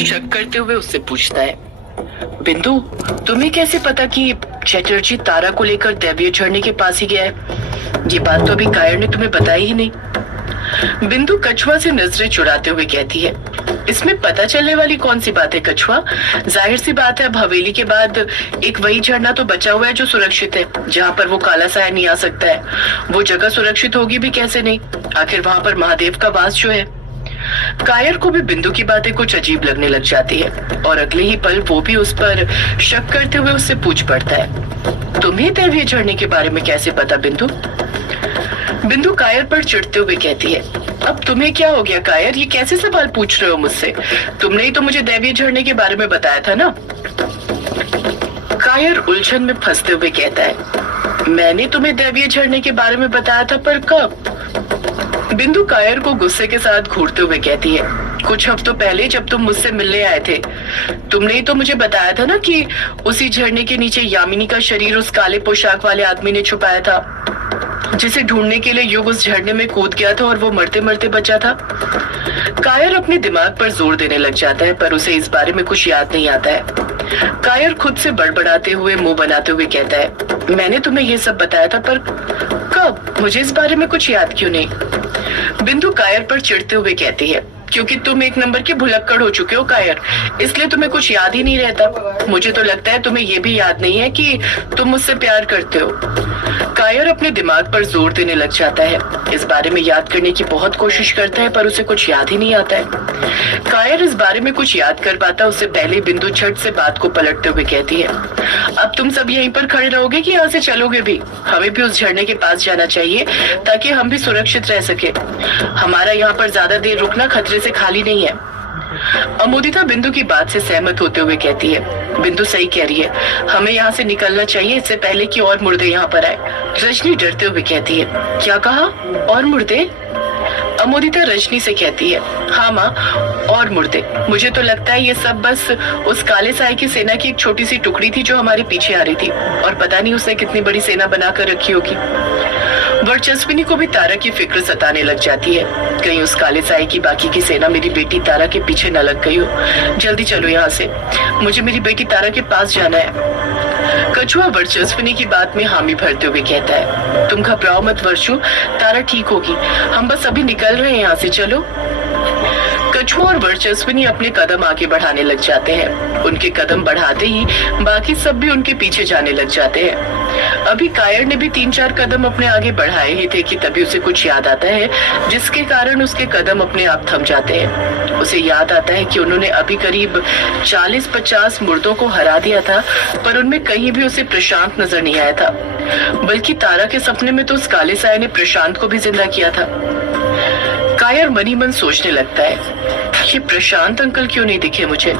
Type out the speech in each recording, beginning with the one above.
शक करते हुए उससे पूछता है, बिंदु, तुम्हें कैसे पता कि चटर्जी तारा को लेकर दैवीय झरने के पास ही गया है? ये बात तो अभी कायर ने तुम्हें बताई ही नहीं। बिंदु कछुआ से नजरें चुराते हुए कहती है, इसमें पता चलने वाली कौन सी बात है कछुआ? जाहिर सी बात है, अब हवेली के बाद एक वही झरना तो बचा हुआ है जो सुरक्षित है, जहाँ पर वो काला साया नहीं आ सकता है। वो जगह सुरक्षित होगी भी कैसे नहीं, आखिर वहाँ पर महादेव का वास जो है। कायर को भी बिंदु की बातें कुछ अजीब लगने लग जाती है और अगले ही पल वो भी उस पर शक करते हुए उससे पूछ पड़ता है, तुम्हें दैवीय झरने के बारे में कैसे पता बिंदु? बिंदु कायर पर चिढ़ते हुए कहती है, अब तुम्हें क्या हो गया कायर, ये कैसे सवाल पूछ रहे हो मुझसे? तुमने ही तो मुझे दैवीय झरने के बारे में बताया था ना। कायर उलझन में फंसते हुए कहता है, मैंने तुम्हें दैवीय झरने के बारे में बताया था, पर कब? बिंदु कायर को गुस्से के साथ घूरते हुए कहती है, कुछ हफ्तों पहले जब तुम मुझसे मिलने आए थे। तुमने ही तो मुझे बताया था ना कि उसी झरने के नीचे यामिनी का शरीर उस काले पोशाक वाले आदमी ने छुपाया था, जिसे ढूंढने के लिए युग उस झरने में कूद गया था और वो मरते मरते बचा था। कायर अपने दिमाग पर जोर देने लग जाता है, पर उसे इस बारे में कुछ याद नहीं आता है। कायर खुद से बड़बड़ाते हुए मुंह बनाते हुए कहता है, मैंने तुम्हें ये सब बताया था, पर कब? मुझे इस बारे में कुछ याद क्यों नहीं? बिंदु कायर पर चिढ़ते हुए कहती है, क्योंकि तुम एक नंबर के भुलक्कड़ हो चुके हो कायर, इसलिए तुम्हें कुछ याद ही नहीं रहता। मुझे तो लगता है तुम्हें ये भी याद नहीं है कि तुम मुझसे प्यार करते हो। कायर अपने दिमाग पर जोर देने लग जाता है, इस बारे में याद करने की बहुत कोशिश करता है, पर उसे कुछ याद ही नहीं आता है। कायर इस बारे में कुछ याद कर पाता उससे पहले बिंदु झट से बात को पलटते हुए कहती है, अब तुम सब यहीं पर खड़े रहोगे कि यहाँ से चलोगे भी? हमें भी उस झरने के पास जाना चाहिए ताकि हम भी सुरक्षित रह सके। हमारा यहाँ पर ज्यादा देर रुकना खतरे से खाली नहीं है। अमोदिता बिंदु की बात से सहमत होते हुए कहती है, बिंदु सही कह रही है, हमें यहाँ से निकलना चाहिए इससे पहले कि और मुर्दे यहाँ पर आए। रजनी डरते हुए कहती है, क्या कहा? और मुर्दे? अमोदिता रजनी से कहती है, हाँ माँ, और मुर्दे। मुझे तो लगता है ये सब बस उस काले साए की सेना की एक छोटी सी टुकड़ी थी जो हमारे पीछे आ रही थी, और पता नहीं उसने कितनी बड़ी सेना बनाकर रखी होगी। वर्चस्विनी को भी तारा की फिक्र सताने लग जाती है, कहीं उस काले साए की बाकी की सेना मेरी बेटी तारा के पीछे न लग गई हो। जल्दी चलो यहाँ से, मुझे मेरी बेटी तारा के पास जाना है। कछुआ वर्चस्विनी की बात में हामी भरते हुए कहता है, तुम घबराओ मत वर्षु, तारा ठीक होगी, हम बस अभी निकल रहे हैं यहाँ से, चलो। कछुआ और वर्चस्विनी अपने कदम आगे बढ़ाने लग जाते हैं। उनके कदम बढ़ाते ही बाकी सब भी उनके पीछे जाने लग जाते हैं। अभी कायर ने भी 3-4 कदम अपने आगे बढ़ाए ही थे कि तभी उसे कुछ याद आता है, जिसके कारण उसके कदम अपने आप थम जाते हैं। उसे याद आता है कि उन्होंने अभी करीब 40-50 मुर्दों को हरा दिया था, पर उनमें कहीं भी उसे प्रशांत नजर नहीं आया था, बल्कि तारा के सपने में तो उस काले साए ने प्रशांत को भी जिंदा किया था। कायर मनी मन सोचने लगता है, ये प्रशांत अंकल क्यों नहीं दिखे मुझे?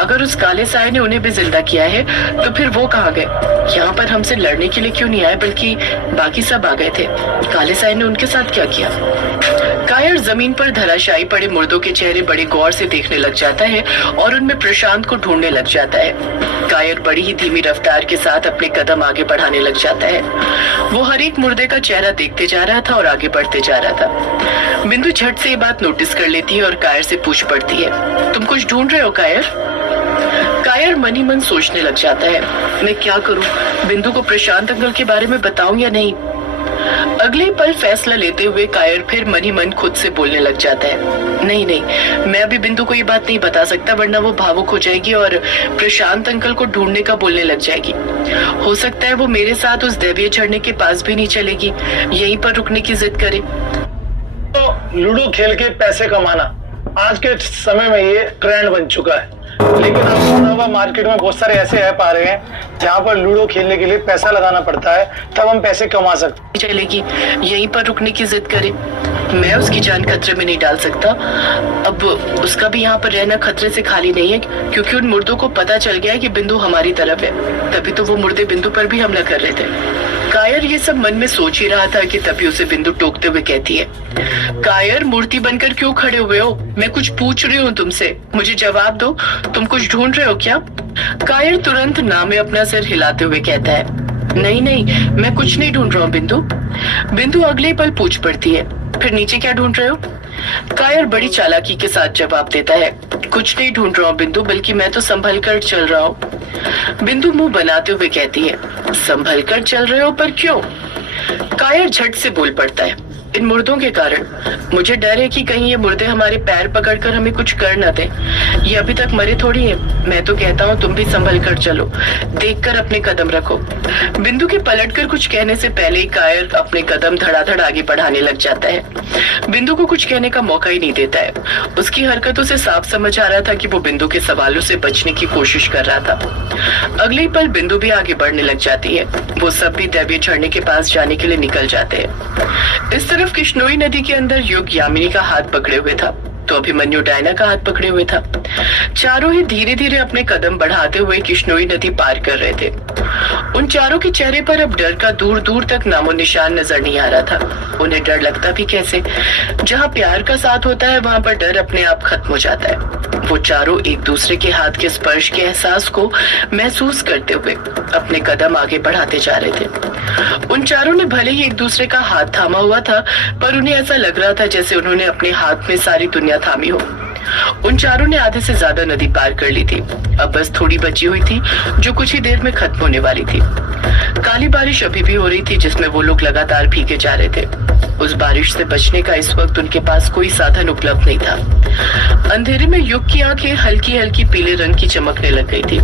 अगर उस काले साए ने उन्हें भी जिंदा किया है तो फिर वो कहाँ गए? यहाँ पर हमसे लड़ने के लिए क्यों नहीं आए, बल्कि बाकी सब आ गए थे? काले साए ने उनके साथ क्या किया? कायर जमीन पर धराशायी पड़े मुर्दों के चेहरे बड़े गौर से देखने लग जाता है और उनमें प्रशांत को ढूंढने लग जाता है। कायर बड़ी ही धीमी रफ्तार के साथ अपने कदम आगे बढ़ाने लग जाता है। वो हर एक मुर्दे का चेहरा देखते जा रहा था और आगे बढ़ते जा रहा था। बिंदु झट से ये बात नोटिस कर लेती है और कायर से पूछ पड़ती है, तुम कुछ ढूंढ रहे हो कायर? कायर मनी मन सोचने लग जाता है, मैं क्या करूं, बिंदु को प्रशांत अंकल के बारे में बताऊं या नहीं? अगले पल फैसला लेते हुए कायर फिर मनी मन खुद से बोलने लग जाता है, नहीं नहीं, मैं अभी बिंदु को ये बात नहीं बता सकता, वरना वो भावुक हो जाएगी और प्रशांत अंकल को ढूंढने का बोलने लग जाएगी। हो सकता है वो मेरे साथ उस दैवीय झरने के पास भी नहीं चलेगी, यहीं पर रुकने की जिद करे। तो लूडो खेल के पैसे कमाना आज के समय में ये ट्रेंड बन चुका है, लेकिन आपको पता होगा मार्केट में बहुत सारे ऐसे ऐप आ रहे हैं जहाँ पर लूडो खेलने के लिए पैसा लगाना पड़ता है, तब हम पैसे कमा सकते। चलेगी, यहीं पर रुकने की जिद करे, मैं उसकी जान खतरे में नहीं डाल सकता। अब उसका भी यहाँ पर रहना खतरे से खाली नहीं है, क्योंकि उन मुर्दों को पता चल गया है कि बिंदु हमारी तरफ है, तभी तो वो मुर्दे बिंदु पर भी हमला कर रहे थे। कायर ये सब मन में सोच ही रहा था कि तभी उसे बिंदु टोकते हुए कहती है, कायर मूर्ति बनकर क्यों खड़े हुए हो? मैं कुछ पूछ रही हूँ तुमसे, मुझे जवाब दो, तुम कुछ ढूंढ रहे हो क्या? कायर तुरंत ना में अपना सिर हिलाते हुए कहता है, नहीं नहीं, मैं कुछ नहीं ढूंढ रहा हूँ बिंदु। बिंदु अगले पल पूछ पड़ती है, फिर नीचे क्या ढूंढ रहे हो? कायर बड़ी चालाकी के साथ जवाब देता है, कुछ नहीं ढूंढ रहा हूँ बिंदु, बल्कि मैं तो संभल कर चल रहा हूँ। बिंदु मुंह बनाते हुए कहती है, संभल कर चल रहे हो, पर क्यों? कायर झट से बोल पड़ता है, इन मुर्दों के कारण। मुझे डर है कि कहीं ये मुर्दे हमारे पैर पकड़कर हमें कुछ कर न दे। ये अभी तक मरे थोड़ी हैं। मैं तो कहता हूँ तुम भी संभल कर चलो, देखकर अपने कदम रखो। बिंदु के पलटकर कुछ कहने से पहले ही कायर अपने कदम धड़ाधड़ आगे बढ़ाने लग जाता है। बिंदु को कुछ कहने का मौका ही नहीं देता है। उसकी हरकतों से साफ समझ आ रहा था कि वो बिंदु के सवालों से बचने की कोशिश कर रहा था। अगले ही पल बिंदु भी आगे बढ़ने लग जाती है। वो सब भी दैवीय झरने के पास जाने के लिए निकल जाते हैं। इस तरफ किश्नोई नदी के अंदर युग यामिनी का हाथ पकड़े हुए था, तो अभिमन्यु डायना का हाथ पकड़े हुए था। चारों ही धीरे धीरे अपने कदम बढ़ाते हुए किश्नोई नदी पार कर रहे थे। उन चारों के चेहरे पर अब डर का दूर दूर तक नामो निशान नजर नहीं आ रहा था। उन्हें डर लगता भी कैसे? जहाँ प्यार का साथ होता है वहाँ पर डर अपने आप खत्म हो जाता है। वो चारों एक दूसरे के हाथ के स्पर्श के एहसास को महसूस करते हुए अपने कदम आगे बढ़ाते जा रहे थे। उन चारों ने भले ही एक दूसरे का हाथ थामा हुआ था, पर उन्हें ऐसा लग रहा था जैसे उन्होंने अपने हाथ में सारी दुनिया थामी हो। उन चारों ने आधे से ज्यादा नदी पार कर ली थी। अब बस थोड़ी बची हुई थी, जो कुछ ही देर में खत्म होने वाली थी। काली बारिश अभी भी हो रही थी, जिसमें वो लोग लगातार भीगे जा रहे थे। उस बारिश से बचने का इस वक्त उनके पास कोई साधन उपलब्ध नहीं था। अंधेरे में युग की आंखें हल्की हल्की पीले रंग की चमकने लग गई थी,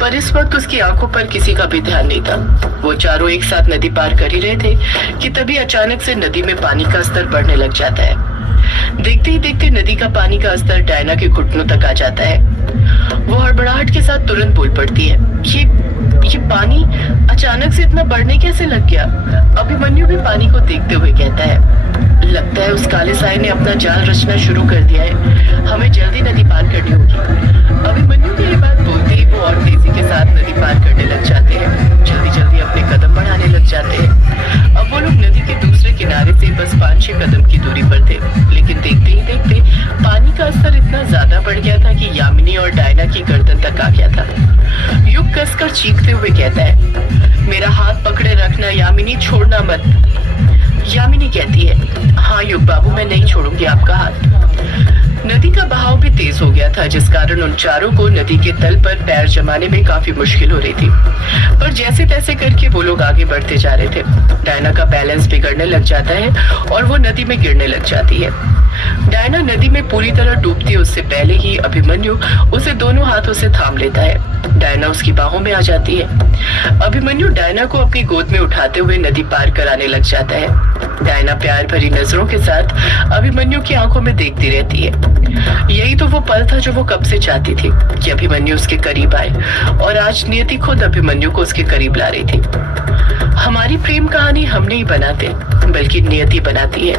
पर इस वक्त उसकी आंखों पर किसी का भी ध्यान नहीं था। वो चारों एक साथ नदी पार कर ही रहे थे कि तभी अचानक से नदी में पानी का स्तर बढ़ने लग जाता है। देखते ही देखते नदी का पानी का स्तर डायना के घुटनों तक आ जाता है। वो हड़बड़ाहट के साथ तुरंत बोल पड़ती है, ये पानी अचानक से इतना बढ़ने कैसे लग गया? अभिमन्यु भी पानी को देखते हुए कहता है, लगता है उस काले साए ने अपना जाल रचना शुरू कर दिया है। हमें जल्दी नदी पार करनी होगी। अभिमन्यु की ये बात बोलते ही वो और तेजी के साथ नदी पार करने लग जाते हैं। जल्दी जल्दी अपने कदम बढ़ाने लग जाते हैं। अब वो लोग नदी के दूसरे किनारे से बस 5-6 कदम की दूरी पर थे, लेकिन देखते ही देखते पानी का स्तर इतना ज्यादा बढ़ गया था कि यामिनी और डायना की गर्दन तक आ गया था। युग कसकर चीखते हुए कहता है, मेरा हाथ पकड़े रखना यामिनी, छोड़ना मत। यामिनी कहती है, हाँ युग बाबू, मैं नहीं छोड़ूंगी आपका हाथ। नदी का बहाव भी तेज हो गया था, जिस कारण उन चारों को नदी के तल पर पैर जमाने में काफी मुश्किल हो रही थी, पर जैसे तैसे करके वो लोग आगे बढ़ते जा रहे थे। डायना का बैलेंस बिगड़ने लग जाता है और वो नदी में गिरने लग जाती है। डायना नदी में पूरी तरह डूबती है उससे पहले ही अभिमन्यु उसे दोनों हाथों से थाम लेता है। डायना उसकी बाहों में आ जाती है। अभिमन्यु डायना को अपनी गोद में उठाते हुए नदी पार कराने लग जाता है। डायना प्यार भरी नजरों के साथ अभिमन्यु की आंखों में देखती रहती है। यही तो वो पल था जो वो कब से चाहती थी कि अभिमन्यु उसके करीब आए, और आज नियति खुद अभिमन्यु को उसके करीब ला रही थी। हमारी प्रेम कहानी हम नहीं बनाते, बल्कि नियति बनाती है,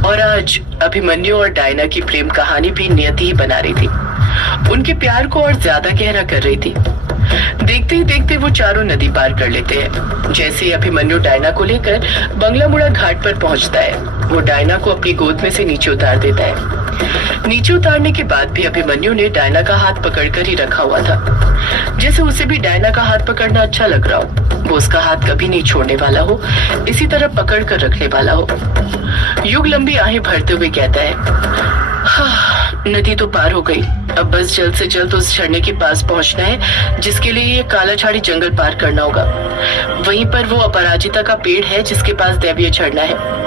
और आज अभिमन्यु और डायना की प्रेम कहानी भी नियति ही बना रही थी। उनके प्यार को और ज्यादा गहरा कर रही थी। देखते ही देखते वो चारों नदी पार कर लेते हैं। जैसे ही अभिमन्यु डायना को लेकर बंगला मुड़ा घाट पर पहुंचता है, वो डायना को अपनी गोद में से नीचे उतार देता है। नीचे उतारने के बाद भी अभिमन्यु ने डायना का हाथ पकड़कर ही रखा हुआ था, जैसे उसे भी डायना का हाथ पकड़ना अच्छा लग रहा हो। वो उसका हाथ कभी नहीं छोड़ने वाला हो, इसी तरह पकड़ कर रखने वाला हो। युग लंबी आहें भरते हुए कहता है, हाँ, नदी तो पार हो गई। अब बस जल्द से जल्द उस झरने के पास पहुंचना है, जिसके लिए ये काला झाड़ी जंगल पार करना होगा। वहीं पर वो अपराजिता का पेड़ है, जिसके पास दैवीय झरना है।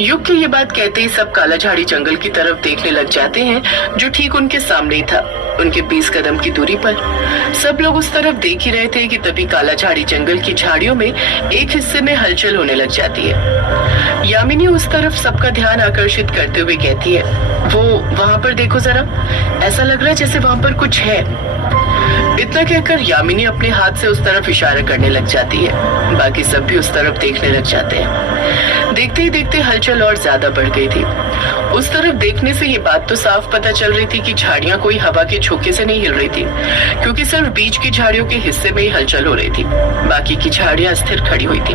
युग की ये बात कहते ही सब काला झाड़ी जंगल की तरफ देखने लग जाते हैं, जो ठीक उनके सामने ही था, उनके 20 कदम की दूरी पर। सब लोग उस तरफ देख ही रहे थे कि तभी काला झाड़ी जंगल की झाड़ियों में एक हिस्से में हलचल होने लग जाती है। यामिनी उस तरफ सबका ध्यान आकर्षित करते हुए कहती है, वो वहाँ पर देखो जरा, ऐसा लग रहा है जैसे वहाँ पर कुछ है। इतना कहकर यामिनी अपने हाथ से उस तरफ इशारा करने लग जाती है। बाकी सब भी उस तरफ देखने लग जाते हैं। देखते ही देखते हलचल और ज्यादा बढ़ गई थी। उस तरफ देखने से ये बात तो साफ पता चल रही थी कि झाड़ियां कोई हवा के झोंके से नहीं हिल रही थी, क्योंकि सिर्फ बीच की झाड़ियों के हिस्से में ही हलचल हो रही थी, बाकी की झाड़ियां स्थिर खड़ी हुई थी।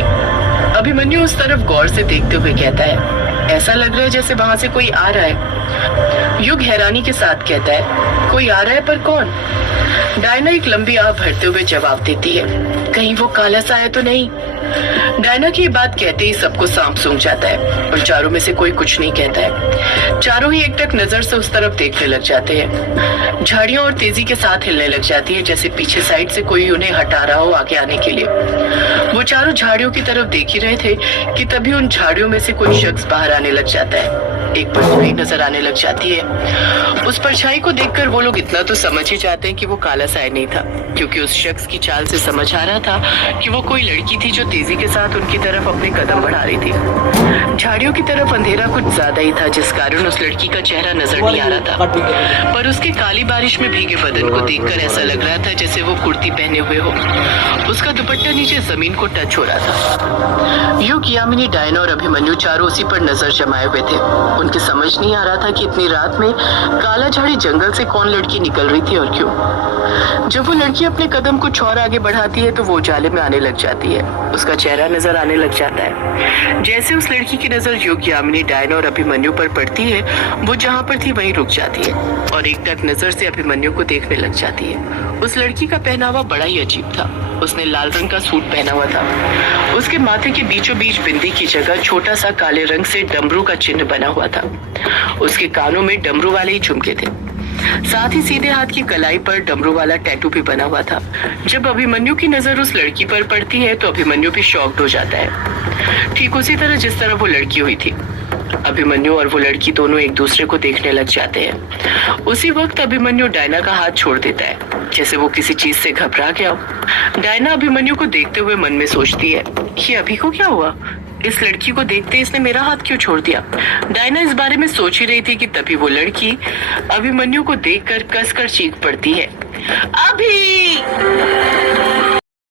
अभिमन्यु उस तरफ गौर से देखते हुए कहता है, ऐसा लग रहा है जैसे वहां से कोई आ रहा है। युग हैरानी के साथ कहता है, कोई आ रहा है, पर कौन? डायना एक लंबी आह भरते हुए जवाब देती है, कहीं वो काला साया तो नहीं? डायना की ये बात कहते ही सबको सांप सूंघ जाता है और चारों में से कोई कुछ नहीं कहता है। चारों ही एकटक नजर से उस तरफ देखने लग जाते हैं। झाड़ियां और तेजी के साथ हिलने लग जाती है, जैसे पीछे साइड से कोई उन्हें हटा रहा हो आगे आने के लिए। वो चारों झाड़ियों की तरफ देख ही रहे थे कि तभी उन झाड़ियों में से कोई शख्स बाहर आने लग जाता है। एक परछाई नजर आने लग जाती है। उस परछाई को देखकर वो लोग इतना तो समझ ही जाते हैं कि वो काला साय नहीं था, क्योंकि उस शख्स की चाल से समझ आ रहा था कि वो कोई लड़की थी जो तेजी के साथ उनकी तरफ अपने कदम बढ़ा रही थी। झाड़ियों की तरफ अंधेरा कुछ ज्यादा ही था, जिस कारण उस लड़की का चेहरा नजर नहीं आ रहा था, पर उसके काली बारिश में भीगे बदन को देखकर ऐसा लग रहा था जैसे वो कुर्ती पहने हुए हो। उसका दुपट्टा नीचे जमीन को टच हो रहा था। युग, यामिनी, डायना और अभिमन्यु चारों उसी पर नजर जमाए हुए थे। उनकी समझ नहीं आ रहा था कि इतनी रात में काला झाड़ी जंगल से कौन लड़की निकल रही थी और क्यों। जब वो लड़की अपने कदम कुछ और आगे बढ़ाती है तो वो उजाले में आने लग जाती है। उसका चेहरा नजर आने लग जाता है। जैसे उस लड़की की नजर युग, यामिनी, डायना और अभिमन्यु पर पड़ती है, वो जहाँ पर थी वहीं रुक जाती है और एकटक नजर से अभिमन्यु को देखने लग जाती है। उस लड़की का पहनावा बड़ा ही अजीब था। उसने लाल रंग का सूट पहना हुआ था। उसके माथे के बीचों बीच बिंदी की जगह छोटा सा काले रंग से डमरू का चिन्ह बना हुआ था। उसके कानों में डमरू वाले ही झुमके थे। साथ ही सीधे हाथ की कलाई पर डमरू वाला टैटू भी बना हुआ था। जब अभिमन्यु की नजर उस लड़की पर पड़ती है तो अभिमन्यु भी शॉक्ड हो जाता है, ठीक उसी तरह जिस तरह वो लड़की हुई थी। अभिमन्यु और वो लड़की दोनों एक दूसरे को देखने लग जाते हैं। उसी वक्त अभिमन्यु डायना का हाथ छोड़ देता है, जैसे वो किसी चीज से घबरा गया हो। डायना अभिमन्यु को देखते हुए मन में सोचती है कि अभी को क्या हुआ, इस लड़की को देखते इसने मेरा हाथ क्यों छोड़ दिया। डायना इस बारे में सोच ही रही थी कि तभी वो लड़की अभिमन्यु को देखकर कसकर चीख पड़ती है, अभी।